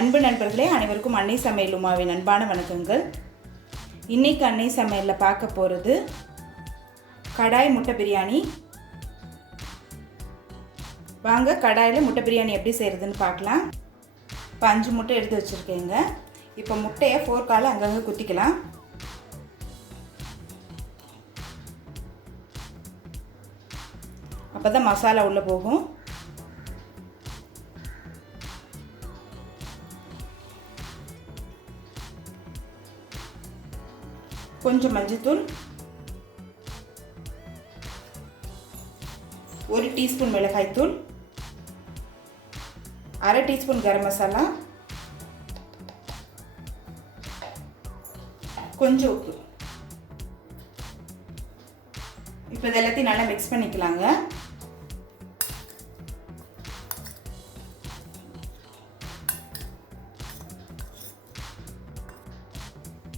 அன்பு நண்பர்களே, அனைவருக்கும் அன்னை சமையல் உமாவின் அன்பான வணக்கங்கள். இன்றைக்கி அன்னை சமையலில் பார்க்க போகிறது கடாய் முட்டை பிரியாணி. வாங்க கடாயில் முட்டை பிரியாணி எப்படி செய்கிறதுன்னு பார்க்கலாம். இப்போ 5 முட்டை எடுத்து வச்சுருக்கேங்க. இப்போ முட்டையை ஃபோர்க்கால் அங்கங்கே குத்திக்கலாம். அப்போ தான் மசாலா உள்ளே போகும். கொஞ்சம் மஞ்சள்தூள், 1 டீஸ்பூன் மிளகாய்த்தூள், 1/2 டீஸ்பூன் கரம் மசாலா, கொஞ்சம் உப்பு. இப்போ இது எல்லாத்தையும் நல்லா மிக்ஸ் பண்ணிக்கலாங்க.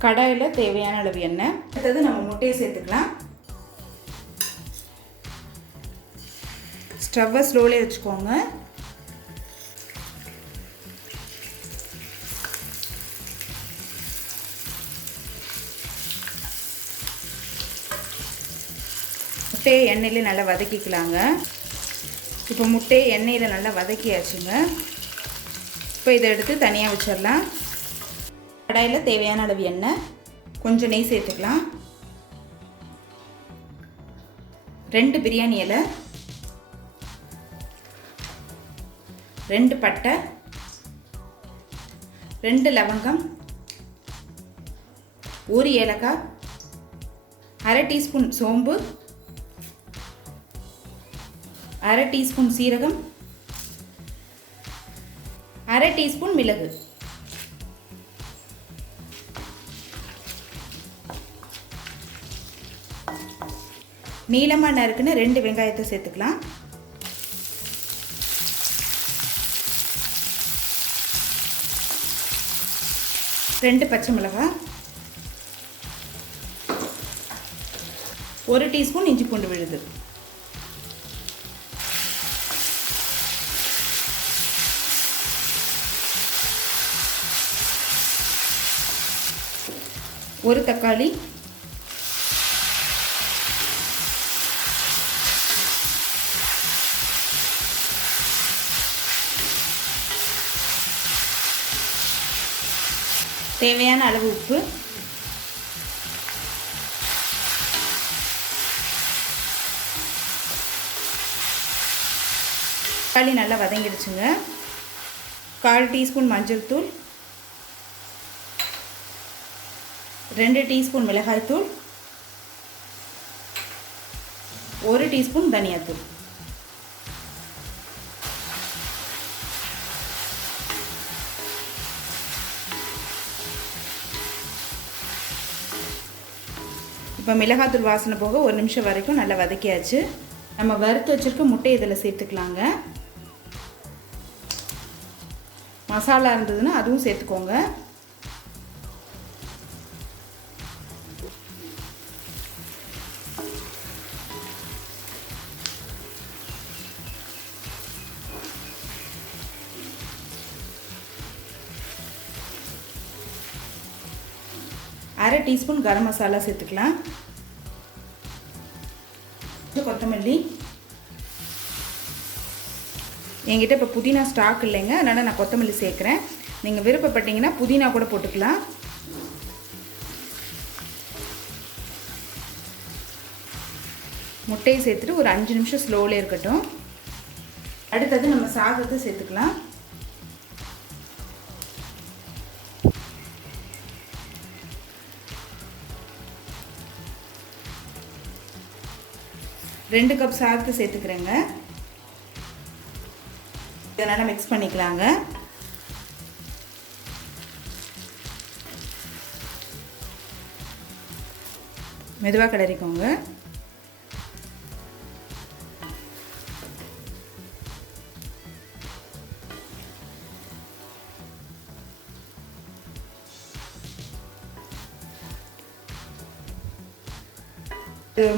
கடாயில் தேவையான அளவு எண்ணெய். அடுத்தது நம்ம முட்டையை சேர்த்துக்கலாம். ஸ்டவ்வை ஸ்லோலே வச்சுக்கோங்க. முட்டையை எண்ணெயில் நல்லா வதக்கிக்கலாங்க. இப்போ முட்டையை எண்ணெயில் நல்லா வதக்கியாச்சுங்க. இப்போ இதை எடுத்து தனியாக வச்சிடலாம். கடாயில் தேவையான அளவு எண்ணெய், கொஞ்சம் நெய் சேர்த்துக்கலாம். 2 பிரியாணி இலை, 2 பட்டை, 2 லவங்கம், 1 ஏலக்காய், 1/2 டீஸ்பூன் சோம்பு, 1/2 டீஸ்பூன் சீரகம், 1/2 டீஸ்பூன் மிளகு. நீளமாக நறுக்குன்னு 2 வெங்காயத்தை சேர்த்துக்கலாம். ரெண்டு பச்சை மிளகாய், 1 டீஸ்பூன் இஞ்சி பூண்டு விழுது, ஒரு தக்காளி, தேவையான அளவு உப்பு, தக்காளி நல்லா வதங்கிடுச்சுங்க. 1/4 டீஸ்பூன் மஞ்சள் தூள், 2 டீஸ்பூன் மிளகாய்த்தூள், 1 டீஸ்பூன் தனியாத்தூள். இப்போ மிளகாத்தூள் வாசனை போக 1 நிமிஷம் வரைக்கும் நல்லா வதக்கியாச்சு. நம்ம வறுத்து வச்சுருக்க முட்டையை இதில் சேர்த்துக்கலாங்க. மசாலா இருந்ததுன்னா அதுவும் சேர்த்துக்கோங்க. அரை டீஸ்பூன் கரம் மசாலா சேர்த்துக்கலாம். கொத்தமல்லி. என்கிட்ட இப்போ புதினா ஸ்டாக் இல்லைங்க, அதனால் நான் கொத்தமல்லி சேர்க்குறேன். நீங்கள் விருப்பப்பட்டீங்கன்னா புதினா கூட போட்டுக்கலாம். முட்டையை சேர்த்துட்டு ஒரு 5 நிமிஷம் ஸ்லோவில் இருக்கட்டும். அடுத்தது நம்ம சாதத்தை சேர்த்துக்கலாம். ரெண்டு கப் சாதத்தை சேர்த்துக்கிறேங்க. இதனால் மிக்ஸ் பண்ணிக்கலாங்க. மெதுவாக கிளறிக்கோங்க.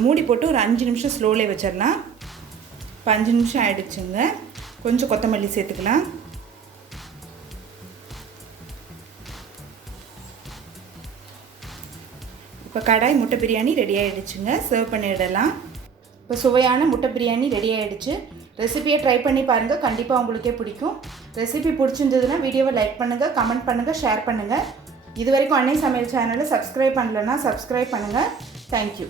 மூடி போட்டு ஒரு 5 நிமிஷம் ஸ்லோவில் வச்சிடலாம். இப்போ 5 நிமிஷம் ஆகிடுச்சுங்க. கொஞ்சம் கொத்தமல்லி சேர்த்துக்கலாம். இப்போ கடாய் முட்டை பிரியாணி ரெடி ஆகிடுச்சுங்க. சர்வ் பண்ணிடலாம். இப்போ சுவையான முட்டை பிரியாணி ரெடி ஆகிடுச்சு. ரெசிபியை ட்ரை பண்ணி பாருங்கள், கண்டிப்பாக உங்களுக்கே பிடிக்கும். ரெசிபி பிடிச்சிருந்ததுன்னா வீடியோவை லைக் பண்ணுங்கள், கமெண்ட் பண்ணுங்கள், ஷேர் பண்ணுங்கள். இது வரைக்கும் அன்னை சமையல் சேனலை சப்ஸ்கிரைப் பண்ணலன்னா சப்ஸ்கிரைப் பண்ணுங்கள். தேங்க்யூ.